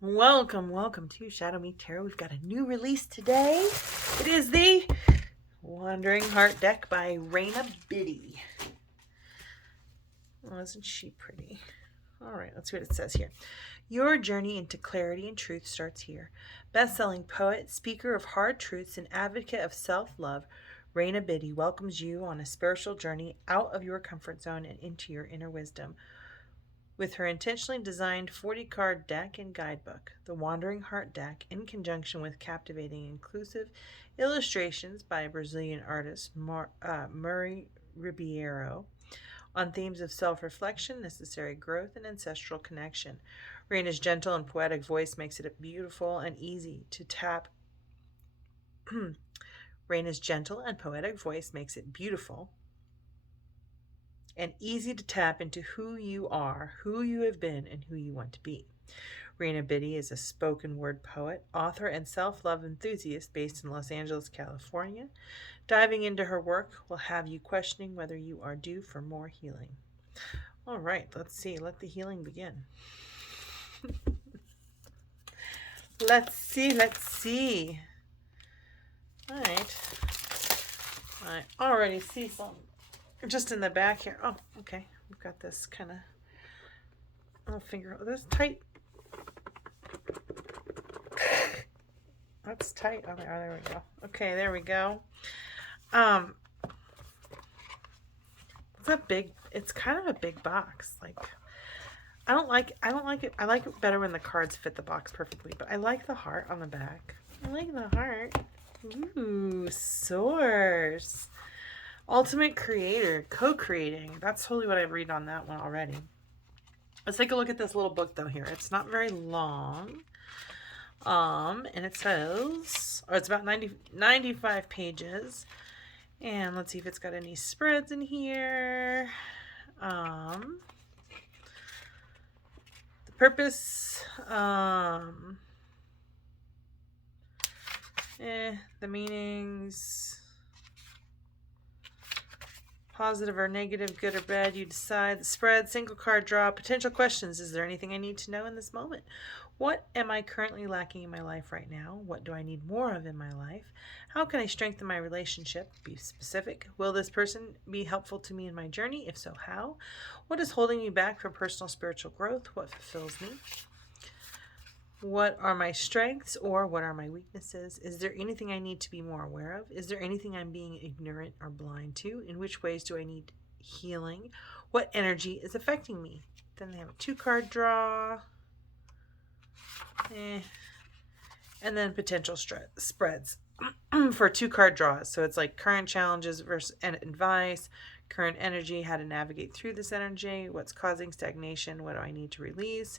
Welcome to Shadow Me Tarot. We've got a new release today. It is the Wandering Heart deck by Reyna Biddy. Oh, isn't she pretty? All right, let's see what it says here. Your journey into clarity and truth starts here. Best-selling poet, speaker of hard truths, and advocate of self-love, Reyna Biddy welcomes you on a spiritual journey out of your comfort zone and into your inner wisdom. With her intentionally designed 40-card deck and guidebook, the Wandering Heart deck, in conjunction with captivating inclusive illustrations by Brazilian artist Murray Ribeiro on themes of self-reflection, necessary growth, and ancestral connection. Reyna's gentle and poetic voice makes it beautiful and easy to tap. Reyna's gentle and poetic voice makes it beautiful and easy to tap into who you are, who you have been, and who you want to be. Reyna Biddy is a spoken word poet, author, and self-love enthusiast based in Los Angeles, California. Diving into her work will have you questioning whether you are due for more healing. All right, let's see. Let the healing begin. Let's see. All right. I already see some just in the back here. Oh, okay. We've got this kind of little finger. That's tight. That's tight. Oh, there we go. Okay, there we go. It's kind of a big box. Like, I don't like it. I like it better when the cards fit the box perfectly, but I like the heart on the back. I like the heart. Ooh, source. Ultimate creator, co-creating. That's totally what I read on that one already. Let's take a look at this little book though here. It's not very long. And it says, it's about 95 pages. And let's see if it's got any spreads in here. The purpose, the meanings, positive or negative, good or bad, you decide. The spread, single card draw, potential questions. Is there anything I need to know in this moment? What am I currently lacking in my life right now? What do I need more of in my life? How can I strengthen my relationship? Be specific. Will this person be helpful to me in my journey? If so, how? What is holding me back from personal spiritual growth? What fulfills me? What are my strengths or what are my weaknesses? Is there anything I need to be more aware of? Is there anything I'm being ignorant or blind to? In which ways do I need healing? What energy is affecting me? Then they have a 2-card draw. And then potential spreads for 2-card draws. So it's like current challenges versus advice, current energy, how to navigate through this energy, what's causing stagnation, what do I need to release,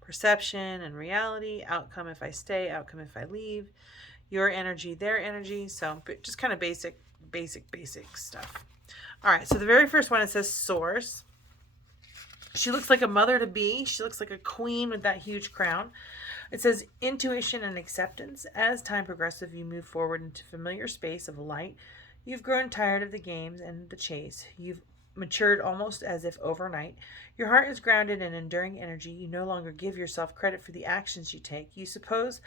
perception and reality, outcome if I stay, outcome if I leave, your energy, their energy. So just kind of basic stuff. All right, so the very first one, it says source. She looks like a mother-to-be. She looks like a queen with that huge crown. It says intuition and acceptance. As time progresses, you move forward into familiar space of light. You've grown tired of the games and the chase. You've matured almost as if overnight. Your heart is grounded in enduring energy. You no longer give yourself credit for the actions you take. You suppose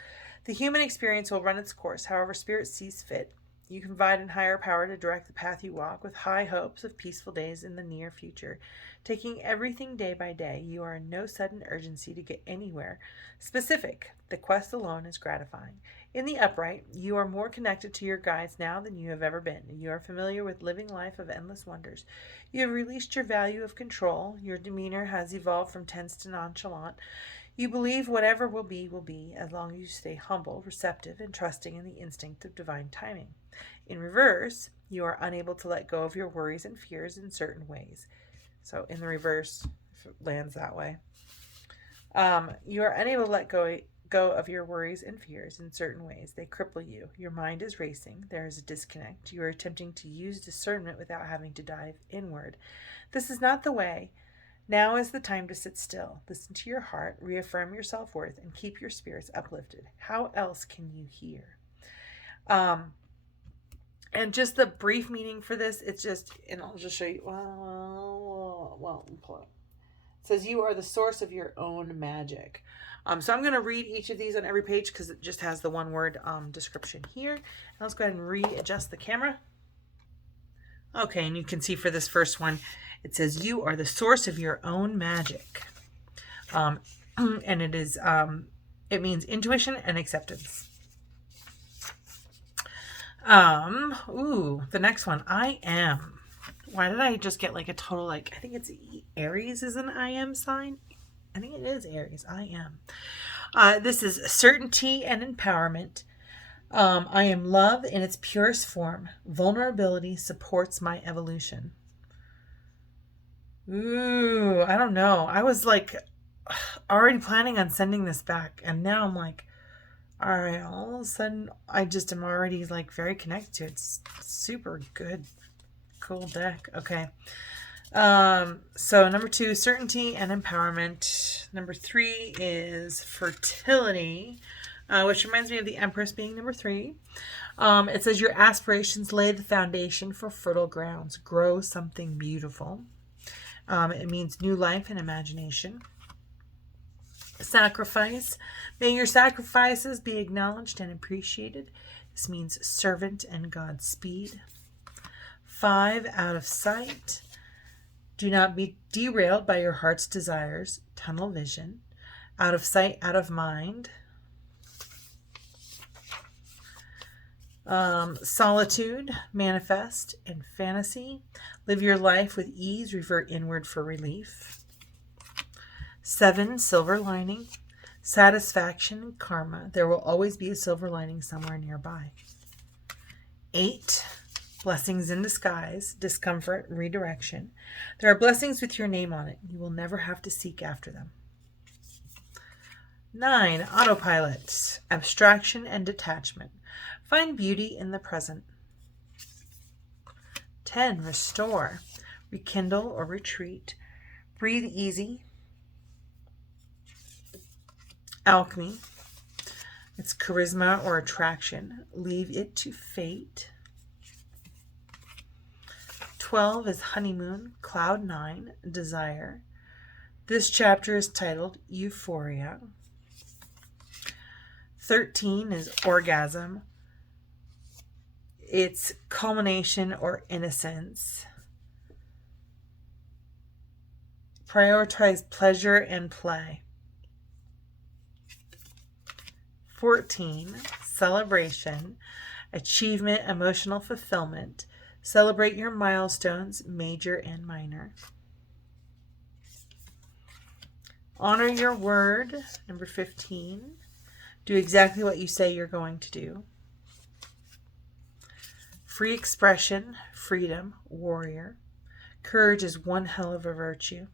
the human experience will run its course, however spirit sees fit. You confide in higher power to direct the path you walk with high hopes of peaceful days in the near future. Taking everything day by day, you are in no sudden urgency to get anywhere specific. The quest alone is gratifying. In the upright, you are more connected to your guides now than you have ever been. You are familiar with living life of endless wonders. You have released your value of control. Your demeanor has evolved from tense to nonchalant. You believe whatever will be, as long as you stay humble, receptive, and trusting in the instinct of divine timing. In reverse, you are unable to let go of your worries and fears in certain ways. So in the reverse, if it lands that way, you are unable to let go of your worries and fears in certain ways. They cripple you. Your mind is racing. There is a disconnect. You are attempting to use discernment without having to dive inward. This is not the way. Now is the time to sit still. Listen to your heart, reaffirm your self-worth, and keep your spirits uplifted. How else can you hear? And just the brief meaning for this, it's just, and I'll just show you. Well, pull it. says you are the source of your own magic. So I'm going to read each of these on every page because it just has the one word description here. And let's go ahead and readjust the camera. Okay, and you can see for this first one, it says you are the source of your own magic. And it is, it means intuition and acceptance. The next one, I am. Why did I just get like a total, like, I think it's Aries is an I am sign. I think it is Aries. I am. This is certainty and empowerment. I am love in its purest form. Vulnerability supports my evolution. Ooh, I don't know. I was like already planning on sending this back, and now I'm like, all right, all of a sudden I just am already like very connected to it. It's super good. Cool deck. Okay. So number 2, certainty and empowerment. Number 3 is fertility, which reminds me of the Empress being number 3. It says your aspirations lay the foundation for fertile grounds. Grow something beautiful. It means new life and imagination. Sacrifice. May your sacrifices be acknowledged and appreciated. This means servant and Godspeed. 5, out of sight. Do not be derailed by your heart's desires. Tunnel vision. Out of sight, out of mind. Solitude, manifest, and fantasy. Live your life with ease. Revert inward for relief. 7, silver lining. Satisfaction and karma. There will always be a silver lining somewhere nearby. 8, blessings in disguise, discomfort, redirection. There are blessings with your name on it. You will never have to seek after them. 9, autopilot, abstraction and detachment. Find beauty in the present. 10, restore, rekindle or retreat. Breathe easy. Alchemy. It's charisma or attraction. Leave it to fate. 12 is honeymoon, cloud 9, desire. This chapter is titled Euphoria. 13 is orgasm. It's culmination or innocence. Prioritize pleasure and play. 14, celebration, achievement, emotional fulfillment. Celebrate your milestones, major and minor. Honor your word, number 15. Do exactly what you say you're going to do. Free expression, freedom, warrior. Courage is one hell of a virtue.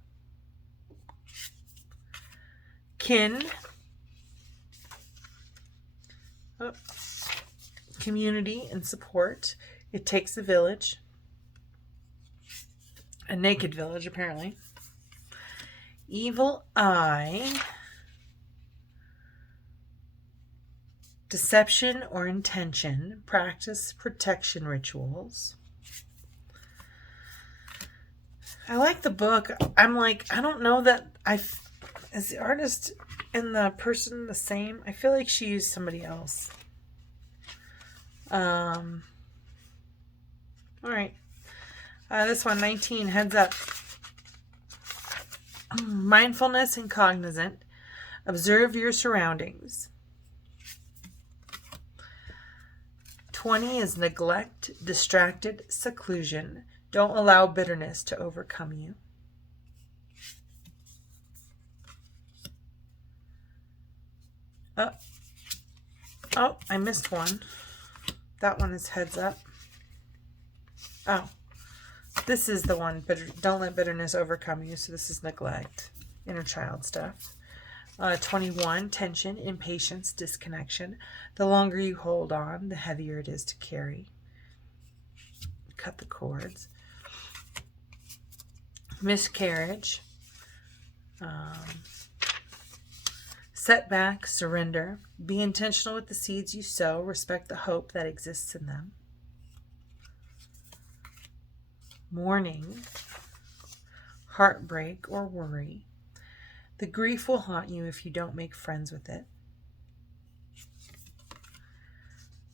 Kin. Community and support. It takes a village. A naked village, apparently. Evil eye. Deception or intention. Practice protection rituals. I like the book. I'm like, I don't know that is the artist and the person the same? I feel like she used somebody else. All right. This one, 19, heads up. Mindfulness and cognizant. Observe your surroundings. 20 is neglect, distracted, seclusion. Don't allow bitterness to overcome you. Oh, I missed one. That one is heads up. Oh, this is the one. Don't let bitterness overcome you. So this is neglect, inner child stuff. 21, tension, impatience, disconnection. The longer you hold on, the heavier it is to carry. Cut the cords. Miscarriage. Setback, surrender. Be intentional with the seeds you sow. Respect the hope that exists in them. Mourning. Heartbreak or worry. The grief will haunt you if you don't make friends with it.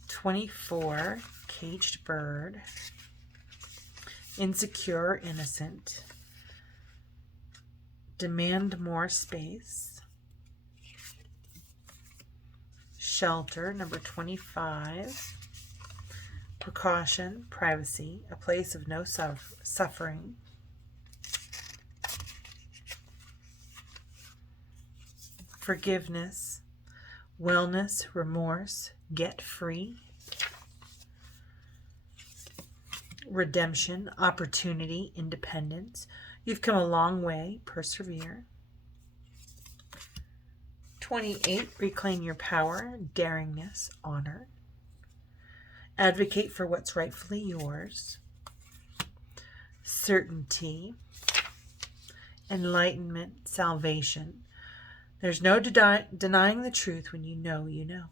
24, caged bird. Insecure, innocent. Demand more space. Shelter, number 25. Precaution, privacy, a place of no suffering. Forgiveness, wellness, remorse, get free. Redemption, opportunity, independence. You've come a long way, persevere. 28, reclaim your power, daringness, honor. Advocate for what's rightfully yours. Certainty, enlightenment, salvation. There's no denying the truth when you know you know.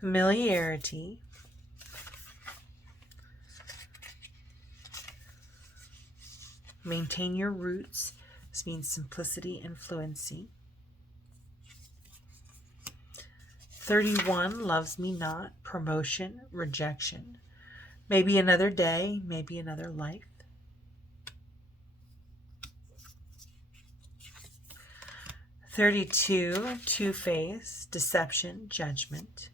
Familiarity. Maintain your roots. This means simplicity and fluency. 31, loves me not. Promotion, rejection. Maybe another day, maybe another life. 32, two-faced, deception, judgment.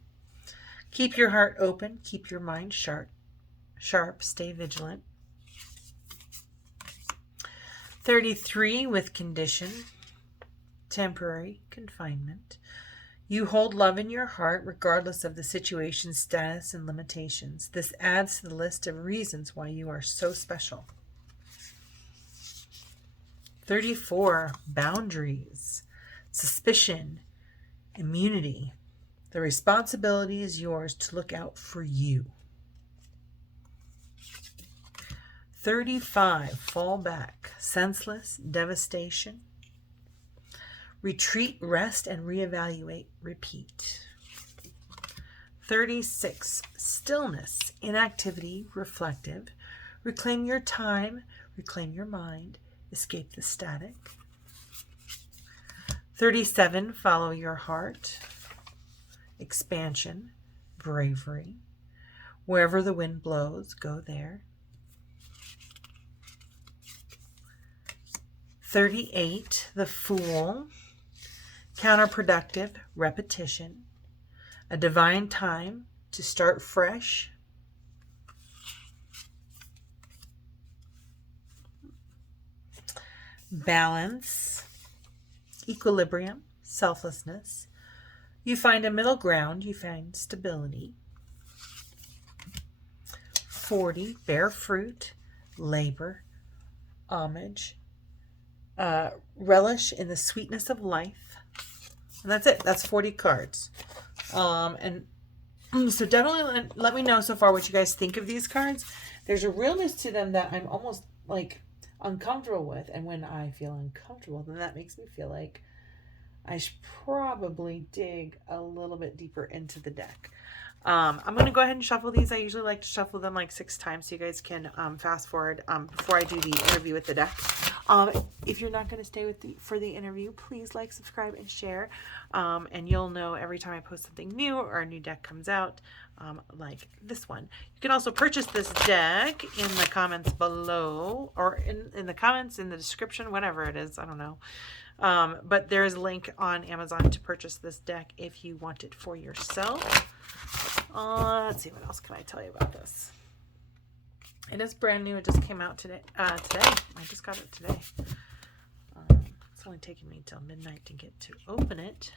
Keep your heart open, keep your mind sharp, stay vigilant. 33, with condition, temporary, confinement. You hold love in your heart regardless of the situation's status and limitations. This adds to the list of reasons why you are so special. 34, boundaries, suspicion, immunity. The responsibility is yours to look out for you. 35, fall back, senseless, devastation. Retreat, rest, and reevaluate, repeat. 36, stillness, inactivity, reflective. Reclaim your time, reclaim your mind, escape the static. 37, follow your heart, expansion, bravery. Wherever the wind blows, go there. 38, the fool, counterproductive, repetition, a divine time to start fresh. Balance, equilibrium, selflessness. You find a middle ground, you find stability. 40, bear fruit, labor, homage, relish in the sweetness of life. And that's it. That's 40 cards. And so definitely let me know so far what you guys think of these cards. There's a realness to them that I'm almost like uncomfortable with. And when I feel uncomfortable, then that makes me feel like I should probably dig a little bit deeper into the deck. I'm going to go ahead and shuffle these. I usually like to shuffle them like 6 times so you guys can fast forward before I do the interview with the deck. If you're not going to stay for the interview, please like, subscribe, and share. And you'll know every time I post something new or a new deck comes out, like this one. You can also purchase this deck in the comments below, or in the comments, in the description, whatever it is. I don't know. But there's a link on Amazon to purchase this deck if you want it for yourself. Let's see, what else can I tell you about this? It is brand new. It just came out today. I just got it today. It's only taken me till midnight to get to open it.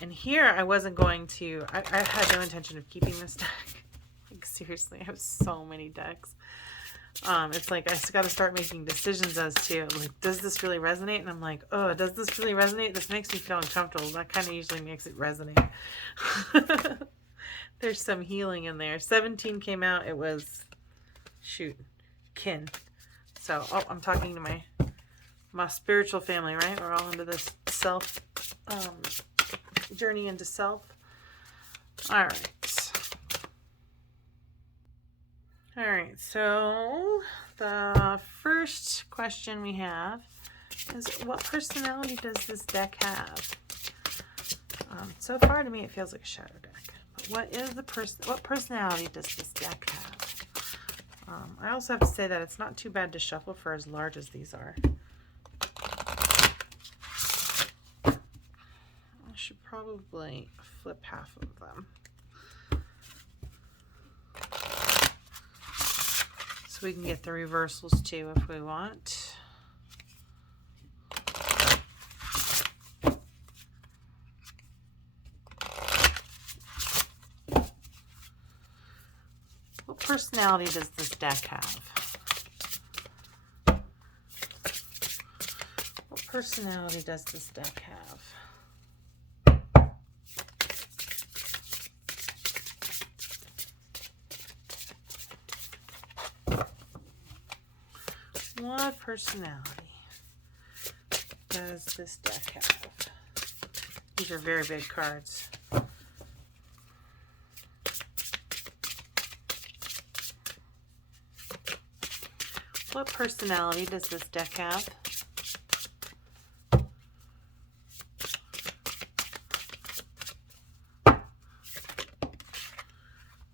And here I wasn't going to, I had no intention of keeping this deck. Like, seriously, I have so many decks. It's like I got to start making decisions as to, like, does this really resonate? And I'm like, oh, does this really resonate? This makes me feel uncomfortable. That kind of usually makes it resonate. There's some healing in there. 17 came out. It was, kin. So, I'm talking to my spiritual family, right? We're all into this self, journey into self. All right. All right, so the first question we have is, what personality does this deck have? So far to me, it feels like a shadow deck. But what personality does this deck have? I also have to say that it's not too bad to shuffle for as large as these are. I should probably flip half of them, so we can get the reversals too if we want. What personality does this deck have? What personality does this deck have? What personality does this deck have? These are very big cards. What personality does this deck have?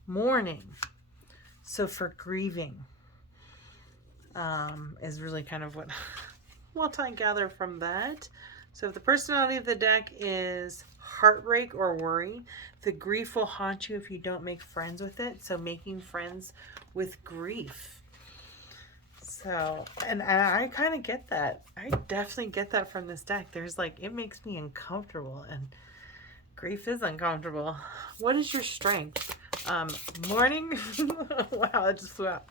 Mourning. So for grieving is really kind of what I gather from that. So if the personality of the deck is heartbreak or worry, the grief will haunt you if you don't make friends with it. So making friends with grief. So, and I kind of get that. I definitely get that from this deck. There's like, it makes me uncomfortable, and grief is uncomfortable. What is your strength? Mourning. Wow, it just flew out.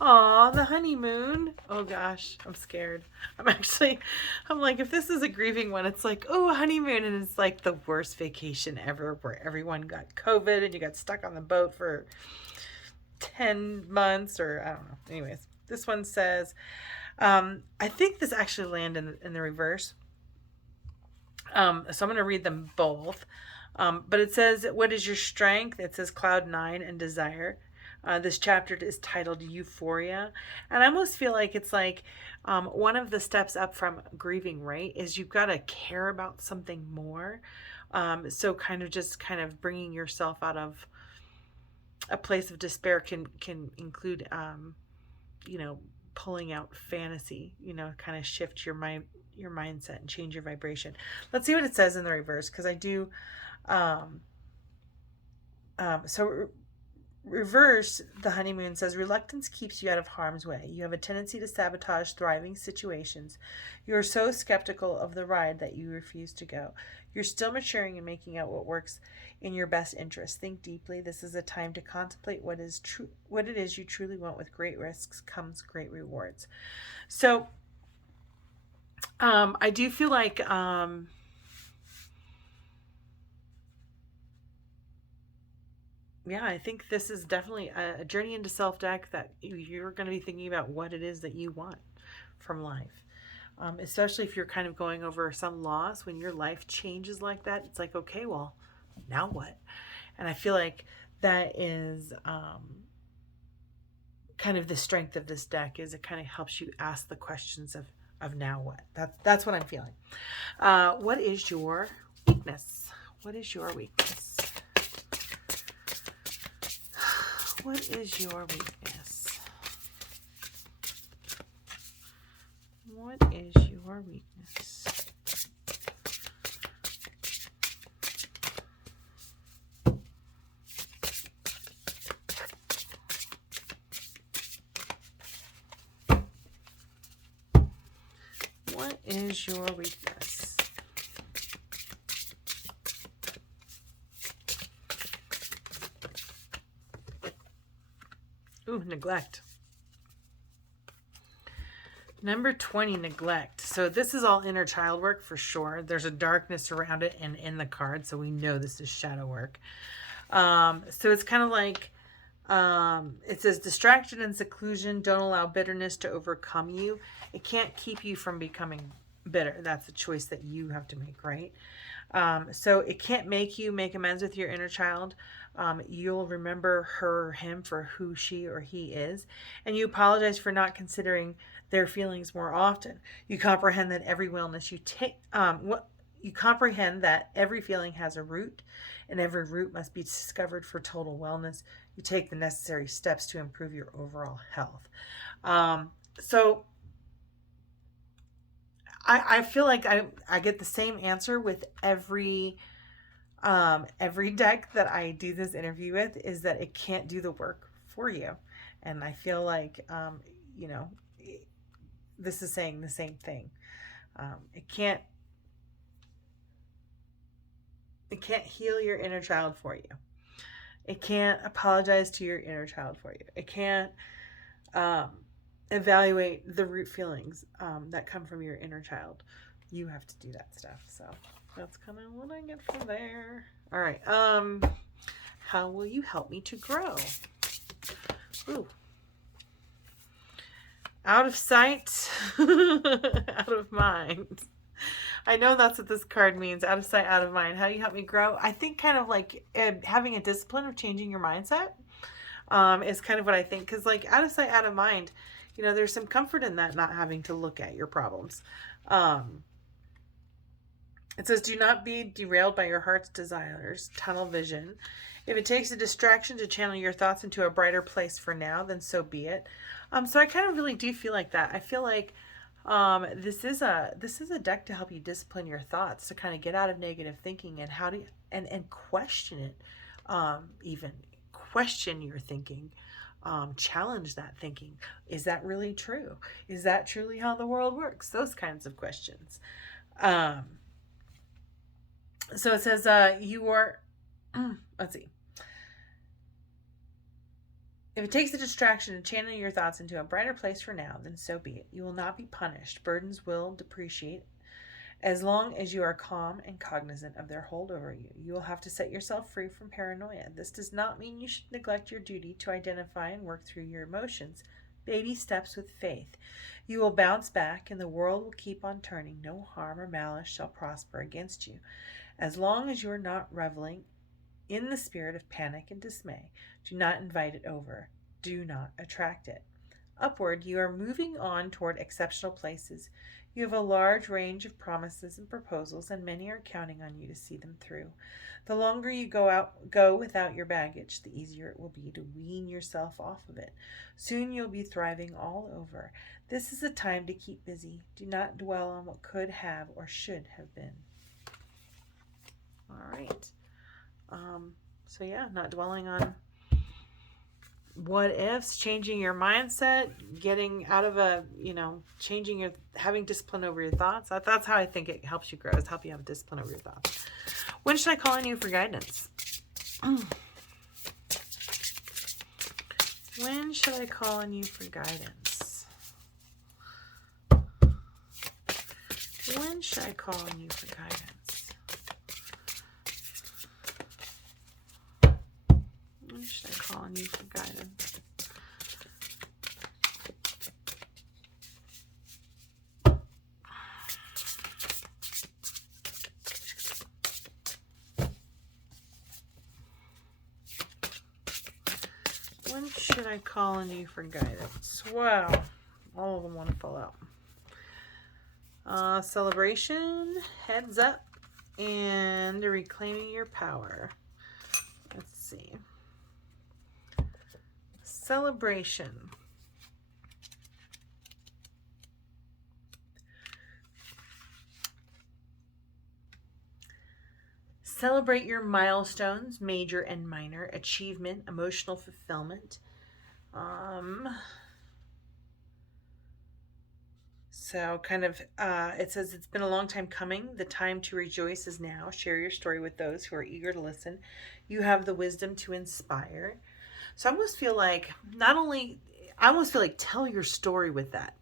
Aw, the honeymoon. Oh gosh, I'm scared. I'm like, if this is a grieving one, it's like, oh, honeymoon, and it's like the worst vacation ever, where everyone got COVID and you got stuck on the boat for 10 months, or I don't know. Anyways, this one says, I think this actually landed in the reverse. So I'm going to read them both. But it says, what is your strength? It says cloud 9 and desire. This chapter is titled Euphoria. And I almost feel like it's like one of the steps up from grieving, right, is you've got to care about something more. So kind of bringing yourself out of a place of despair can include, pulling out fantasy, kind of shift your mindset and change your vibration. Let's see what it says in the reverse, because I do. Reverse, the honeymoon says, reluctance keeps you out of harm's way. You have a tendency to sabotage thriving situations. You are so skeptical of the ride that you refuse to go. You're still maturing and making out what works in your best interest. Think deeply. This is a time to contemplate what it is you truly want. With great risks comes great rewards. So, I do feel like, yeah, I think this is definitely a journey into self deck, that you're going to be thinking about what it is that you want from life. Especially if you're kind of going over some loss. When your life changes like that, it's like, okay, well, now what? And I feel like that is kind of the strength of this deck, is it kind of helps you ask the questions of now what. That's what I'm feeling. What is your weakness? What is your weakness? What is your weakness? What is your weakness? What is your weakness? Ooh, neglect. Number 20, neglect. So this is all inner child work for sure. There's a darkness around it and in the card, so we know this is shadow work. So it's kind of like, it says distraction and seclusion don't allow bitterness to overcome you. It can't keep you from becoming bitter. That's a choice that you have to make, right? So it can't make you make amends with your inner child. You'll remember her or him for who she or he is, and you apologize for not considering their feelings more often. You comprehend that every wellness you take, you comprehend that every feeling has a root, and every root must be discovered for total wellness. You take the necessary steps to improve your overall health. So I feel like I get the same answer with every deck that I do this interview with, is that it can't do the work for you. And I feel like, you know, this is saying the same thing. It can't heal your inner child for you. It can't apologize to your inner child for you. It can't evaluate the root feelings that come from your inner child. You have to do that stuff. So that's kind of what I get from there. All right. How will you help me to grow? Ooh. Out of sight, out of mind. I know that's what this card means. Out of sight, out of mind. How do you help me grow? I think kind of like having a discipline of changing your mindset is kind of what I think. Because like out of sight, out of mind, you know, there's some comfort in that, not having to look at your problems. It says, do not be derailed by your heart's desires, tunnel vision. If it takes a distraction to channel your thoughts into a brighter place for now, then so be it. So I kind of really do feel like that. I feel like this is a deck to help you discipline your thoughts, to kind of get out of negative thinking, and how to and question it, even question your thinking, challenge that thinking. Is that really true? Is that truly how the world works? Those kinds of questions. So it says you are, let's see. If it takes a distraction to channel your thoughts into a brighter place for now, then so be it. You will not be punished. Burdens will depreciate as long as you are calm and cognizant of their hold over you. You will have to set yourself free from paranoia. This does not mean you should neglect your duty to identify and work through your emotions. Baby steps with faith. You will bounce back, and the world will keep on turning. No harm or malice shall prosper against you, as long as you are not reveling in the spirit of panic and dismay. Do not invite it over. Do not attract it. Upward, you are moving on toward exceptional places. You have a large range of promises and proposals, and many are counting on you to see them through. The longer you go without your baggage, the easier it will be to wean yourself off of it. Soon you'll be thriving all over. This is a time to keep busy. Do not dwell on what could have or should have been. All right. So yeah, not dwelling on what ifs, changing your mindset, getting out of having discipline over your thoughts. That's how I think it helps you grow, is help you have discipline over your thoughts. When should I call on you for guidance? When should I call on you for guidance? When should I call on you for guidance? When should I call on you for guidance? When should I call on you for guidance? Wow, all of them want to fall out. Celebration, heads up, and reclaiming your power. Let's see. Celebration. Celebrate your milestones, major and minor, achievement, emotional fulfillment. So kind of, it says it's been a long time coming. The time to rejoice is now. Share your story with those who are eager to listen. You have the wisdom to inspire. So I almost feel like tell your story with that,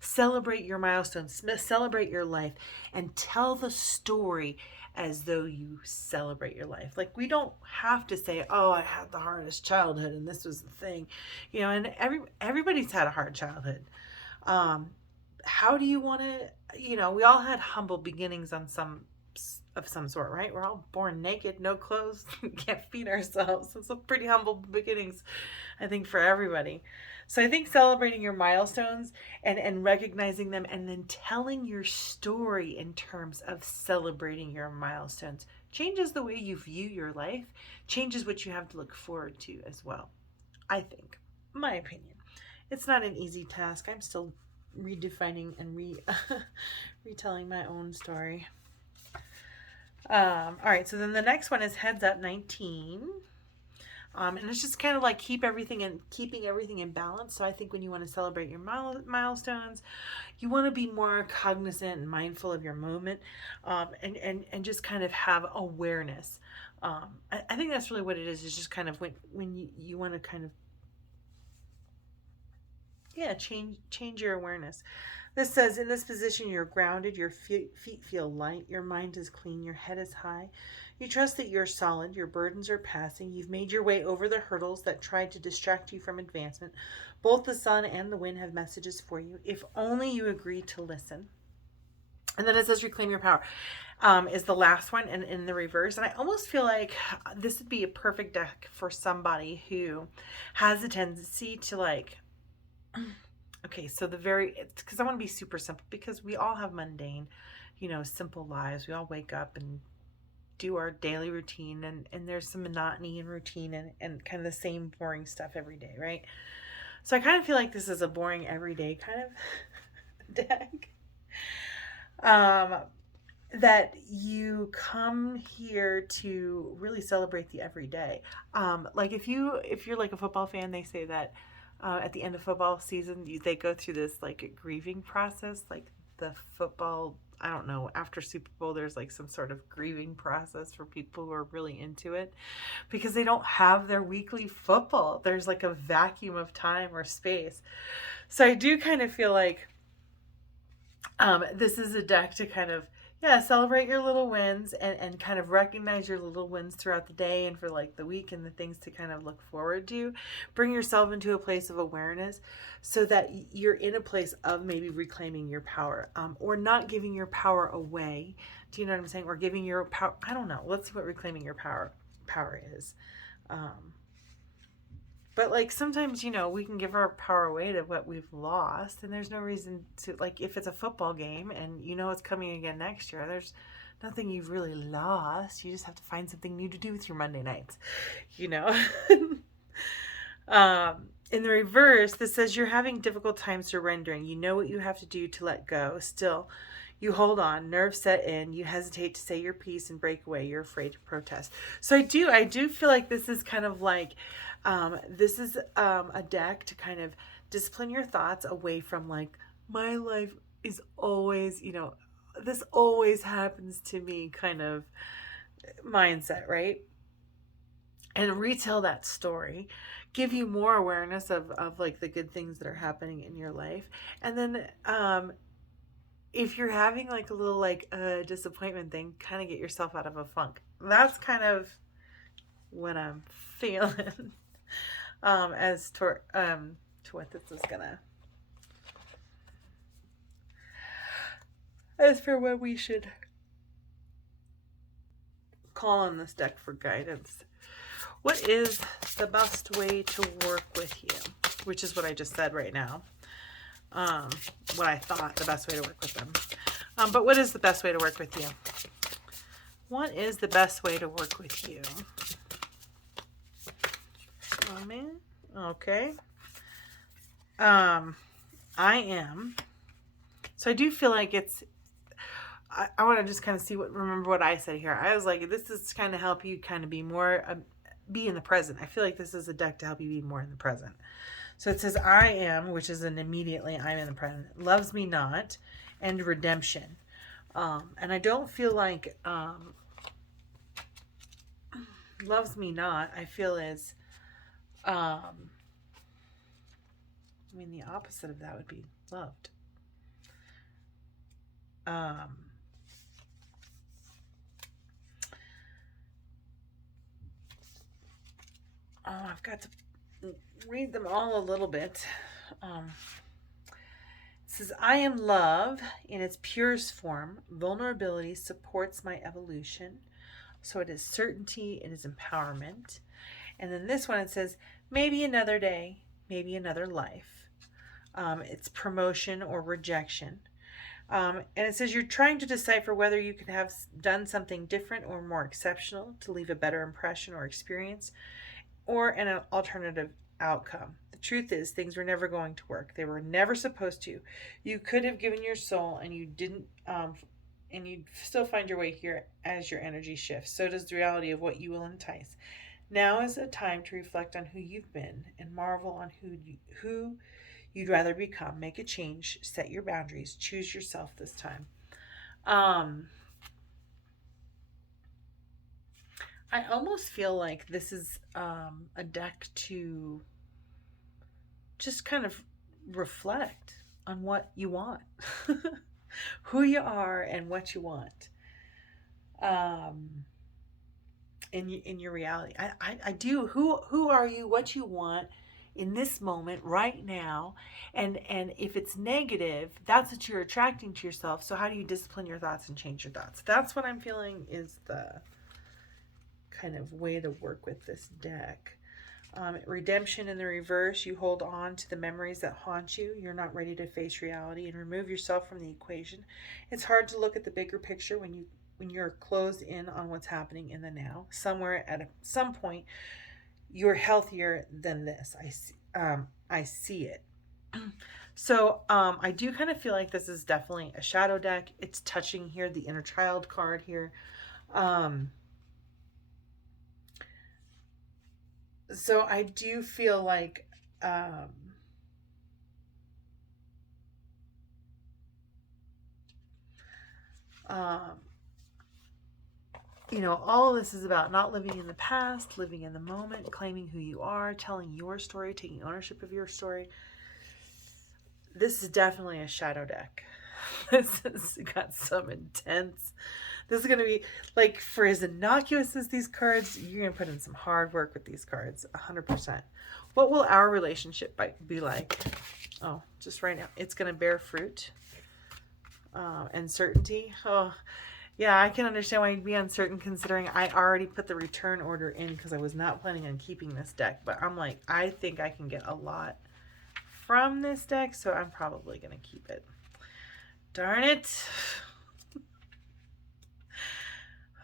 celebrate your milestones, celebrate your life, and tell the story as though you celebrate your life. Like, we don't have to say, oh, I had the hardest childhood and this was the thing, and everybody's had a hard childhood. how do you want to, we all had humble beginnings of some sort, right? We're all born naked, no clothes, can't feed ourselves. It's a pretty humble beginnings, I think, for everybody. So I think celebrating your milestones and recognizing them and then telling your story in terms of celebrating your milestones changes the way you view your life, changes what you have to look forward to as well. I think, my opinion. It's not an easy task. I'm still redefining and retelling my own story. All right, so then the next one is Heads Up 19. And it's just kind of like keeping everything in balance. So I think when you want to celebrate your milestones, you want to be more cognizant and mindful of your moment, and just kind of have awareness. I think that's really what it is just kind of when you want to kind of, change your awareness. This says, in this position, you're grounded, your feet feel light, your mind is clean, your head is high. You trust that you're solid, your burdens are passing, you've made your way over the hurdles that tried to distract you from advancement. Both the sun and the wind have messages for you, if only you agree to listen. And then it says, reclaim your power, is the last one, and in the reverse. And I almost feel like this would be a perfect deck for somebody who has a tendency to like, okay, so because I want to be super simple, because we all have mundane, simple lives. We all wake up and do our daily routine, and there's some monotony and routine and kind of the same boring stuff every day, right? So I kind of feel like this is a boring everyday kind of deck. That you come here to really celebrate the everyday. Like if you're like a football fan, they say that at the end of football season, they go through this like grieving process, like the football, I don't know, after Super Bowl, there's like some sort of grieving process for people who are really into it because they don't have their weekly football. There's like a vacuum of time or space. So I do kind of feel like this is a deck to kind of, celebrate your little wins and kind of recognize your little wins throughout the day and for like the week and the things to kind of look forward to. Bring yourself into a place of awareness so that you're in a place of maybe reclaiming your power, or not giving your power away. Do you know what I'm saying? Or giving your power, I don't know. Let's see what reclaiming your power is. But like sometimes, we can give our power away to what we've lost, and there's no reason to, like, if it's a football game and it's coming again next year, there's nothing you've really lost. You just have to find something new to do with your Monday nights, In the reverse, this says you're having difficult time surrendering. You know what you have to do to let go. Still, you hold on, nerves set in, you hesitate to say your piece and break away. You're afraid to protest. So I do feel like this is kind of like, this is a deck to kind of discipline your thoughts away from like, my life is always, this always happens to me kind of mindset, right? And retell that story, give you more awareness of like the good things that are happening in your life. And then if you're having like a little like disappointment thing, kind of get yourself out of a funk. That's kind of what I'm feeling as to what this is gonna, as for what we should call on this deck for guidance. What is the best way to work with you? Which is what I just said right now. What I thought the best way to work with them. But what is the best way to work with you? What is the best way to work with you? Oh man. Okay. I am. So I do feel like it's, I want to just kind of remember what I said here. I was like, this is kind of help you kind of be more, be in the present. I feel like this is a deck to help you be more in the present. So it says, I am, which is an immediately I'm in the present, loves me not, and redemption. And I don't feel like loves me not, I feel is, I mean, the opposite of that would be loved. I've got to read them all a little bit. It says, I am love in its purest form. Vulnerability supports my evolution. So it is certainty, it is empowerment. And then this one, it says, maybe another day, maybe another life. It's promotion or rejection. And it says you're trying to decipher whether you can have done something different or more exceptional to leave a better impression or experience, or an alternative outcome. The truth is, things were never going to work. They were never supposed to. You could have given your soul, and you didn't, and you'd still find your way here as your energy shifts. So does the reality of what you will entice. Now is a time to reflect on who you've been and marvel on who you'd rather become. Make a change, set your boundaries, choose yourself this time. I almost feel like this is a deck to just kind of reflect on what you want, who you are and what you want in your reality. I do. Who are you, what you want in this moment right now, and if it's negative, that's what you're attracting to yourself. So how do you discipline your thoughts and change your thoughts? That's what I'm feeling is the kind of way to work with this deck. Redemption in the reverse. You hold on to the memories that haunt you. You're not ready to face reality and remove yourself from the equation. It's hard to look at the bigger picture when you're closed in on what's happening in the now. Somewhere at some point, you're healthier than this. I see it. So I do kind of feel like this is definitely a shadow deck. It's touching here the inner child card here. So I do feel like you know, all of this is about not living in the past, living in the moment, claiming who you are, telling your story, taking ownership of your story. This is definitely a shadow deck. This has got some intense. This is going to be, like, for as innocuous as these cards, you're going to put in some hard work with these cards, 100%. What will our relationship be like? Oh, just right now. It's going to bear fruit. Uncertainty. Oh, yeah, I can understand why you'd be uncertain considering I already put the return order in because I was not planning on keeping this deck. But I'm like, I think I can get a lot from this deck, so I'm probably going to keep it. Darn it.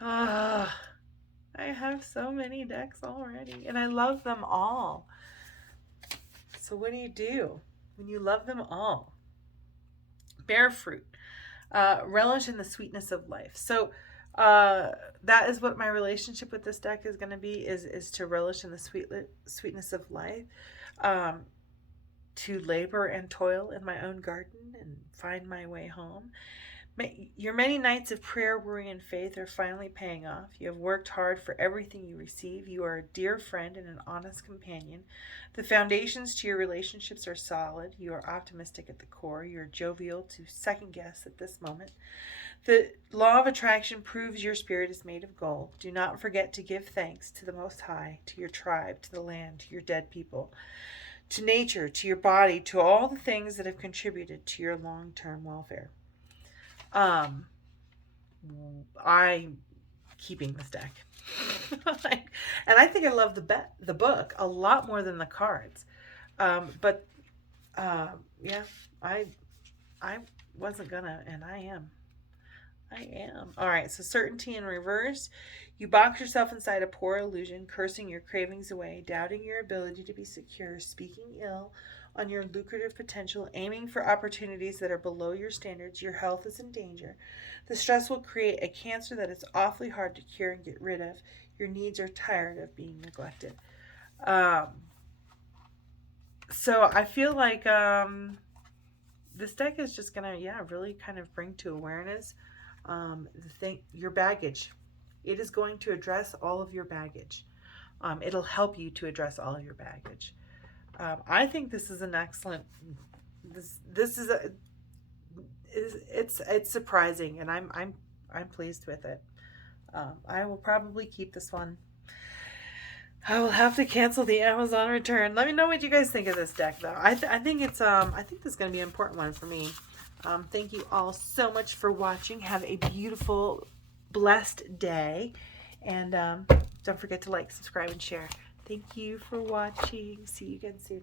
I have so many decks already, and I love them all. So what do you do when you love them all? Bear fruit. Relish in the sweetness of life. So that is what my relationship with this deck is going to be, is to relish in the sweetness of life, to labor and toil in my own garden and find my way home. Your many nights of prayer, worry, and faith are finally paying off. You have worked hard for everything you receive. You are a dear friend and an honest companion. The foundations to your relationships are solid. You are optimistic at the core. You are jovial to second guess at this moment. The law of attraction proves your spirit is made of gold. Do not forget to give thanks to the Most High, to your tribe, to the land, to your dead people, to nature, to your body, to all the things that have contributed to your long-term welfare. I'm keeping this deck. And I think I love the book a lot more than the cards. Yeah, I wasn't gonna, and I am. All right, so certainty in reverse. You box yourself inside a poor illusion, cursing your cravings away, doubting your ability to be secure, speaking ill on your lucrative potential, aiming for opportunities that are below your standards. Your health is in danger. The stress will create a cancer that is awfully hard to cure and get rid of. Your needs are tired of being neglected. So I feel like this deck is just gonna, really kind of bring to awareness your baggage. It is going to address all of your baggage. It'll help you to address all of your baggage. I think this is an excellent. It's surprising, and I'm pleased with it. I will probably keep this one. I will have to cancel the Amazon return. Let me know what you guys think of this deck, though. I think it's I think this is going to be an important one for me. Thank you all so much for watching. Have a beautiful, blessed day, and don't forget to like, subscribe, and share. Thank you for watching. See you again soon.